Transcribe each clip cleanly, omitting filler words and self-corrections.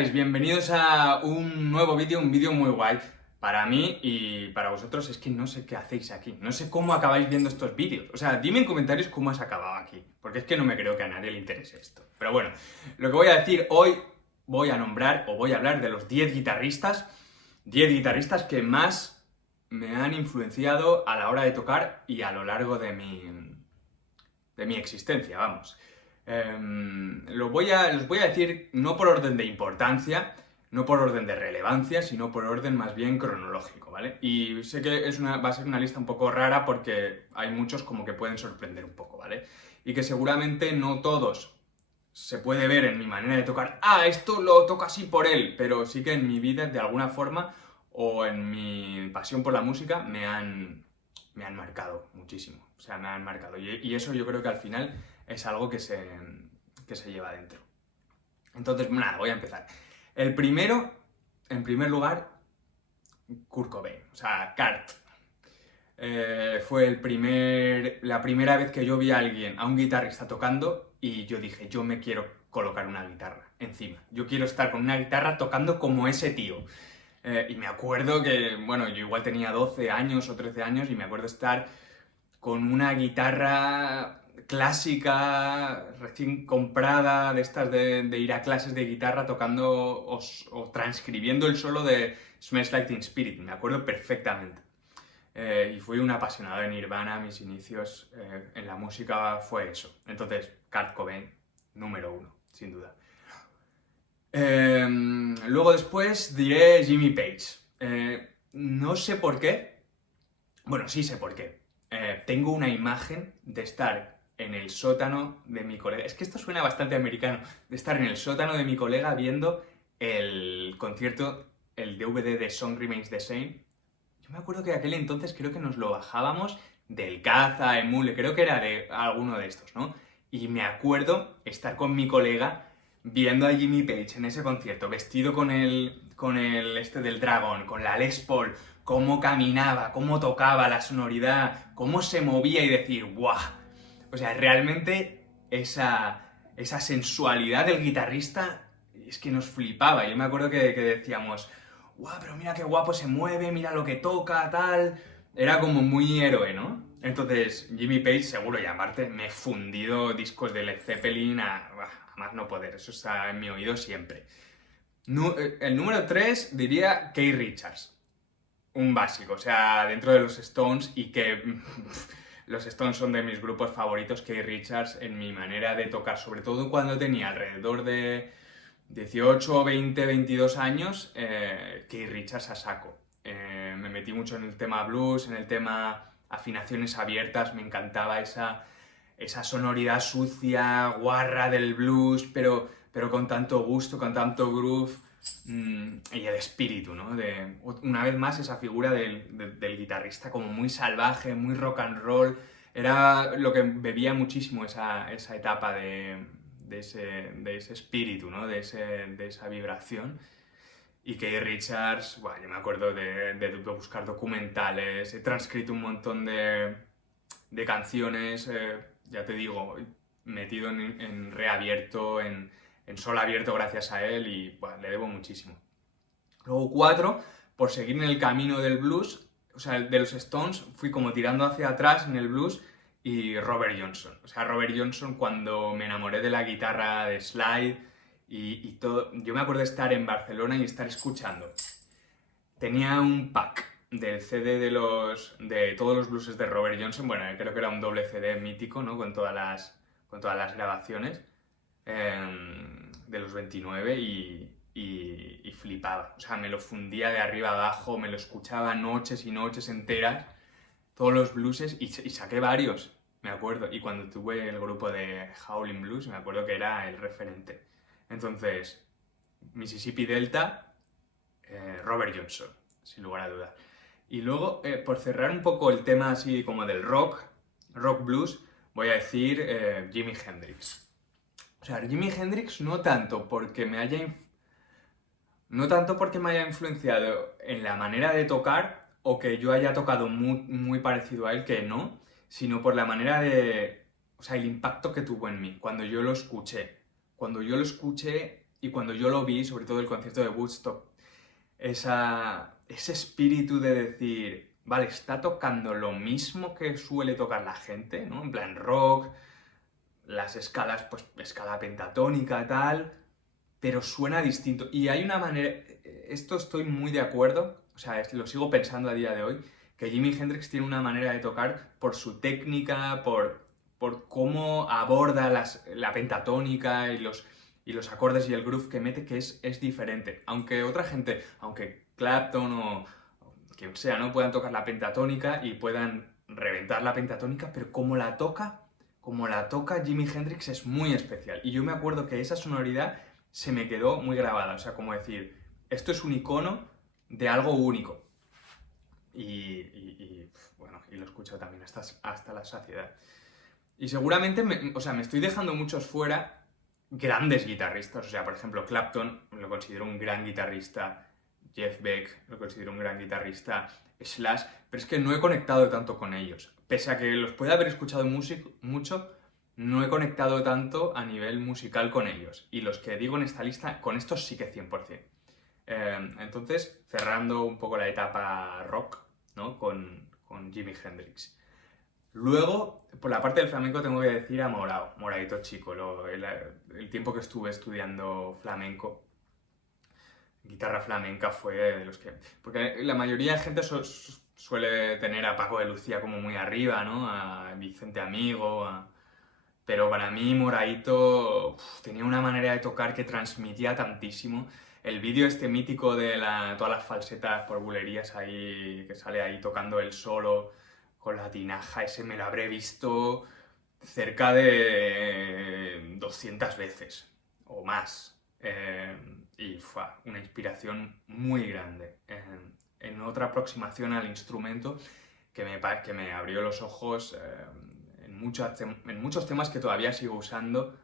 estáis? Bienvenidos a un nuevo vídeo, un vídeo muy guay. Para mí y para vosotros es que no sé qué hacéis aquí. No sé cómo acabáis viendo estos vídeos. O sea, dime en comentarios cómo has acabado aquí. Porque es que no me creo que a nadie le interese esto. Pero bueno, lo que voy a decir hoy, voy a nombrar o voy a hablar de los 10 guitarristas. 10 guitarristas que más me han influenciado a la hora de tocar y a lo largo de mi existencia, vamos. Los voy a decir no por orden de importancia, no por orden de relevancia, sino por orden más bien cronológico, ¿vale? Y sé que va a ser una lista un poco rara porque hay muchos como que pueden sorprender un poco, ¿vale? Y que seguramente no todos se puede ver en mi manera de tocar, esto lo toco así por él, pero sí que en mi vida de alguna forma o en mi pasión por la música me han marcado muchísimo, o sea, me han marcado. Y eso yo creo que al final es algo que se lleva dentro. Entonces, nada, voy a empezar. El primero, en primer lugar, Kurt Cobain, o sea, Kurt. Fue la primera vez que yo vi a alguien, a un guitarrista tocando, y yo dije, yo me quiero colocar una guitarra encima. Yo quiero estar con una guitarra tocando como ese tío. Y me acuerdo que, bueno, yo igual tenía 12 años o 13 años y me acuerdo estar con una guitarra clásica, recién comprada, de estas de ir a clases de guitarra tocando o transcribiendo el solo de Smells Like Teen Spirit, me acuerdo perfectamente. Y fui un apasionado de Nirvana, mis inicios en la música fue eso. Entonces, Kurt Cobain, número uno, sin duda. Luego después diré Jimmy Page. No sé por qué. Bueno, sí sé por qué. Tengo una imagen de estar en el sótano de mi colega. Es que esto suena bastante americano. De estar en el sótano de mi colega viendo el concierto, el DVD de Song Remains the Same. Yo me acuerdo que aquel entonces creo que nos lo bajábamos del Caza, Emule, creo que era de alguno de estos, ¿no? Y me acuerdo estar con mi colega viendo a Jimmy Page en ese concierto, vestido con el este del dragón, con la Les Paul, cómo caminaba, cómo tocaba, la sonoridad, cómo se movía y decir, ¡guau! O sea, realmente esa sensualidad del guitarrista es que nos flipaba. Yo me acuerdo que decíamos, ¡guau! Pero mira qué guapo se mueve, mira lo que toca, tal. Era como muy héroe, ¿no? Entonces, Jimmy Page, seguro, y aparte, me he fundido discos de Led Zeppelin a más no poder. Eso está en mi oído siempre. El número 3 diría Keith Richards. Un básico, o sea, dentro de los Stones y que los Stones son de mis grupos favoritos, Keith Richards, en mi manera de tocar, sobre todo cuando tenía alrededor de 18, 20, 22 años, Keith Richards a saco. Me metí mucho en el tema blues, en el tema afinaciones abiertas, me encantaba esa sonoridad sucia, guarra del blues, pero con tanto gusto, con tanto groove, y el espíritu, ¿no? Una vez más, esa figura del guitarrista como muy salvaje, muy rock and roll, era lo que bebía muchísimo esa etapa de ese espíritu, ¿no? De esa vibración. Y Keith Richards, bueno, yo me acuerdo de buscar documentales, he transcrito un montón de canciones, ya te digo, metido en reabierto, en sol abierto gracias a él y bueno, le debo muchísimo. Luego 4, por seguir en el camino del blues, o sea, de los Stones, fui como tirando hacia atrás en el blues y Robert Johnson. O sea, Robert Johnson cuando me enamoré de la guitarra de slide y todo, yo me acuerdo de estar en Barcelona y estar escuchando. Tenía un pack del CD de todos los blueses de Robert Johnson, bueno, creo que era un doble CD mítico, ¿no? Con todas las grabaciones de los 29 y flipaba. O sea, me lo fundía de arriba abajo, me lo escuchaba noches y noches enteras, todos los blueses, y saqué varios, me acuerdo. Y cuando tuve el grupo de Howlin' Blues, me acuerdo que era el referente. Entonces, Mississippi Delta, Robert Johnson, sin lugar a dudas. Y luego, por cerrar un poco el tema así como del rock blues, voy a decir Jimi Hendrix. O sea, Jimi Hendrix no tanto porque me haya influenciado en la manera de tocar o que yo haya tocado muy, muy parecido a él, que no, sino por la manera o sea, el impacto que tuvo en mí cuando yo lo escuché. Cuando yo lo escuché Y cuando yo lo vi, sobre todo el concierto de Woodstock, ese espíritu de decir, vale, está tocando lo mismo que suele tocar la gente, ¿no? En plan rock, las escalas, pues escala pentatónica, tal, pero suena distinto. Y hay una manera, esto estoy muy de acuerdo, o sea, lo sigo pensando a día de hoy, que Jimi Hendrix tiene una manera de tocar por su técnica, por cómo aborda la pentatónica y los acordes y el groove que mete, que es diferente. Aunque otra gente, aunque Clapton o quien sea, ¿no? Puedan tocar la pentatónica y puedan reventar la pentatónica, pero como la toca Jimi Hendrix es muy especial. Y yo me acuerdo que esa sonoridad se me quedó muy grabada. O sea, como decir, esto es un icono de algo único. Bueno, y lo escucho también hasta la saciedad. Y seguramente, o sea, me estoy dejando muchos fuera grandes guitarristas. O sea, por ejemplo, Clapton lo considero un gran guitarrista. Jeff Beck lo considero un gran guitarrista. Slash, pero es que no he conectado tanto con ellos. Pese a que los pueda haber escuchado mucho, no he conectado tanto a nivel musical con ellos. Y los que digo en esta lista, con estos sí que 100%. Entonces, cerrando un poco la etapa rock, ¿no? Con Jimi Hendrix. Luego, por la parte del flamenco tengo que decir a Moraito Chico, el tiempo que estuve estudiando flamenco, guitarra flamenca fue de los que... Porque la mayoría de gente suele tener a Paco de Lucía como muy arriba, ¿no? A Vicente Amigo, pero para mí Moraito tenía una manera de tocar que transmitía tantísimo. El vídeo este mítico de todas las falsetas por bulerías ahí, que sale ahí tocando el solo con la tinaja, ese me lo habré visto cerca de 200 veces o más. Y fue una inspiración muy grande en otra aproximación al instrumento que me abrió los ojos en muchos temas que todavía sigo usando.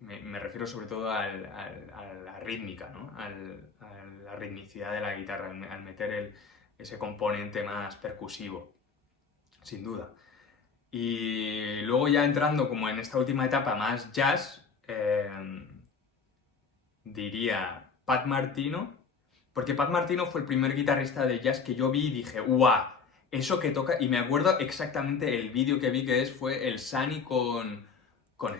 Me refiero sobre todo a la rítmica, ¿no? A la ritmicidad de la guitarra, al meter ese componente más percusivo, sin duda. Y luego ya entrando como en esta última etapa más jazz, diría Pat Martino, porque Pat Martino fue el primer guitarrista de jazz que yo vi y dije, ¡guau! Eso que toca, y me acuerdo exactamente el vídeo que vi fue el Sunny con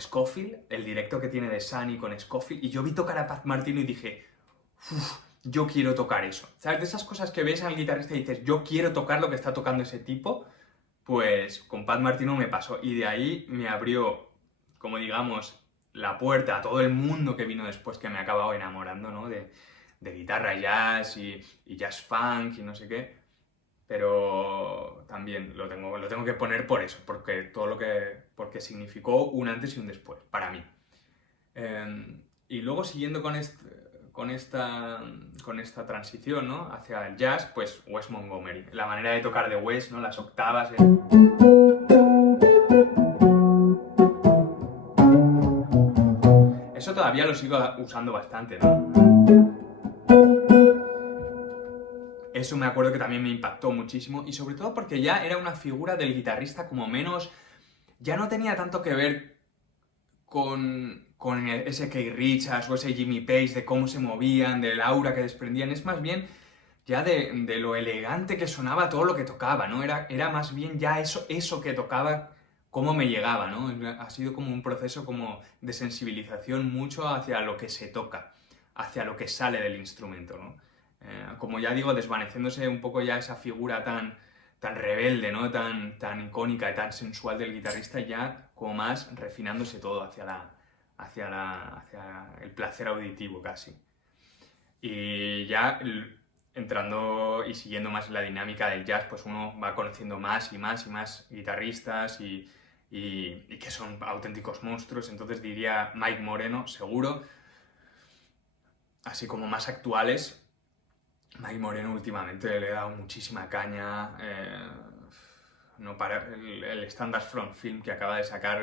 Scofield, el directo que tiene de Sunny con Scofield, y yo vi tocar a Pat Martino y dije, uff, yo quiero tocar eso. ¿Sabes? De esas cosas que ves al guitarrista y dices, yo quiero tocar lo que está tocando ese tipo, pues con Pat Martino me pasó, y de ahí me abrió, como digamos, la puerta a todo el mundo que vino después, que me ha acabado enamorando, ¿no? De guitarra jazz y jazz funk y no sé qué. Pero también lo tengo que poner por eso, porque significó un antes y un después, para mí. Y luego siguiendo con esta transición, ¿no? Hacia el jazz, pues Wes Montgomery. La manera de tocar de Wes, ¿no? Las octavas. Eso todavía lo sigo usando bastante, ¿no? Eso me acuerdo que también me impactó muchísimo, y sobre todo porque ya era una figura del guitarrista como menos... Ya no tenía tanto que ver con ese Keith Richards o ese Jimmy Page, de cómo se movían, del aura que desprendían, es más bien ya de lo elegante que sonaba todo lo que tocaba, ¿no? Era más bien ya eso que tocaba, cómo me llegaba, ¿no? Ha sido como un proceso como de sensibilización mucho hacia lo que se toca, hacia lo que sale del instrumento, ¿no? Como ya digo, desvaneciéndose un poco ya esa figura tan rebelde, ¿no? Tan icónica y tan sensual del guitarrista, ya como más refinándose todo hacia el placer auditivo casi. Y ya entrando y siguiendo más la dinámica del jazz, pues uno va conociendo más y más y más guitarristas y que son auténticos monstruos. Entonces diría Mike Moreno, seguro. Así como más actuales, Mike Moreno últimamente le he dado muchísima caña. No para, el Standard From Film que acaba de sacar,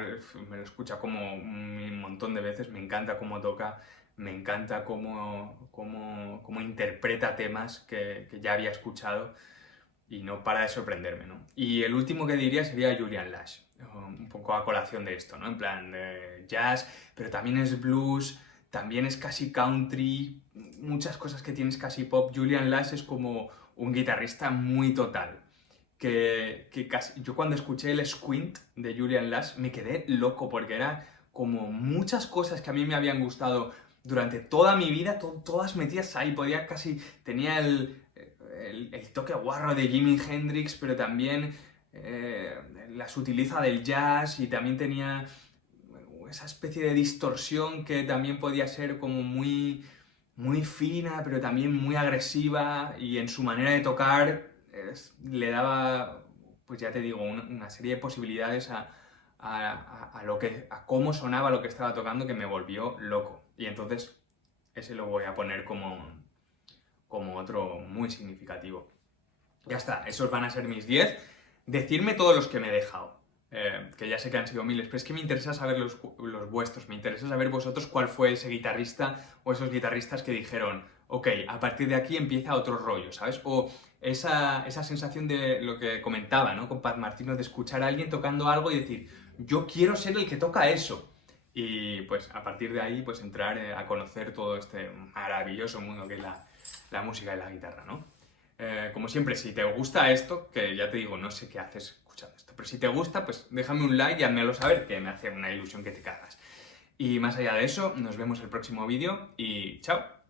me lo escucha como un montón de veces, me encanta cómo toca, me encanta cómo interpreta temas que ya había escuchado, y no para de sorprenderme, ¿no? Y el último que diría sería Julian Lash, un poco a colación de esto, ¿no? En plan de jazz, pero también es blues, también es casi country, muchas cosas que tienes casi pop. Julian Lash es como un guitarrista muy total. Que casi, yo cuando escuché el Squint de Julian Lash me quedé loco porque era como muchas cosas que a mí me habían gustado durante toda mi vida, todas metidas ahí. Podía casi, tenía el toque guarro de Jimi Hendrix, pero también la sutileza del jazz, y también tenía esa especie de distorsión que también podía ser como muy, muy fina, pero también muy agresiva, y en su manera de tocar le daba, pues ya te digo, una serie de posibilidades a cómo sonaba lo que estaba tocando, que me volvió loco. Y entonces ese lo voy a poner como otro muy significativo. Ya está, esos van a ser mis 10. Decidme todos los que me he dejado. Que ya sé que han sido miles, pero es que me interesa saber los vuestros, me interesa saber vosotros cuál fue ese guitarrista o esos guitarristas que dijeron, ok, a partir de aquí empieza otro rollo, ¿sabes? O esa sensación de lo que comentaba, ¿no? Con Pat Martino, de escuchar a alguien tocando algo y decir, yo quiero ser el que toca eso. Y pues a partir de ahí, pues entrar a conocer todo este maravilloso mundo que es la música y la guitarra, ¿no? Como siempre, si te gusta esto, que ya te digo, no sé qué haces escuchando esto, pero si te gusta, pues déjame un like y házmelo saber, que me hace una ilusión que te cagas. Y más allá de eso, nos vemos el próximo vídeo y chao.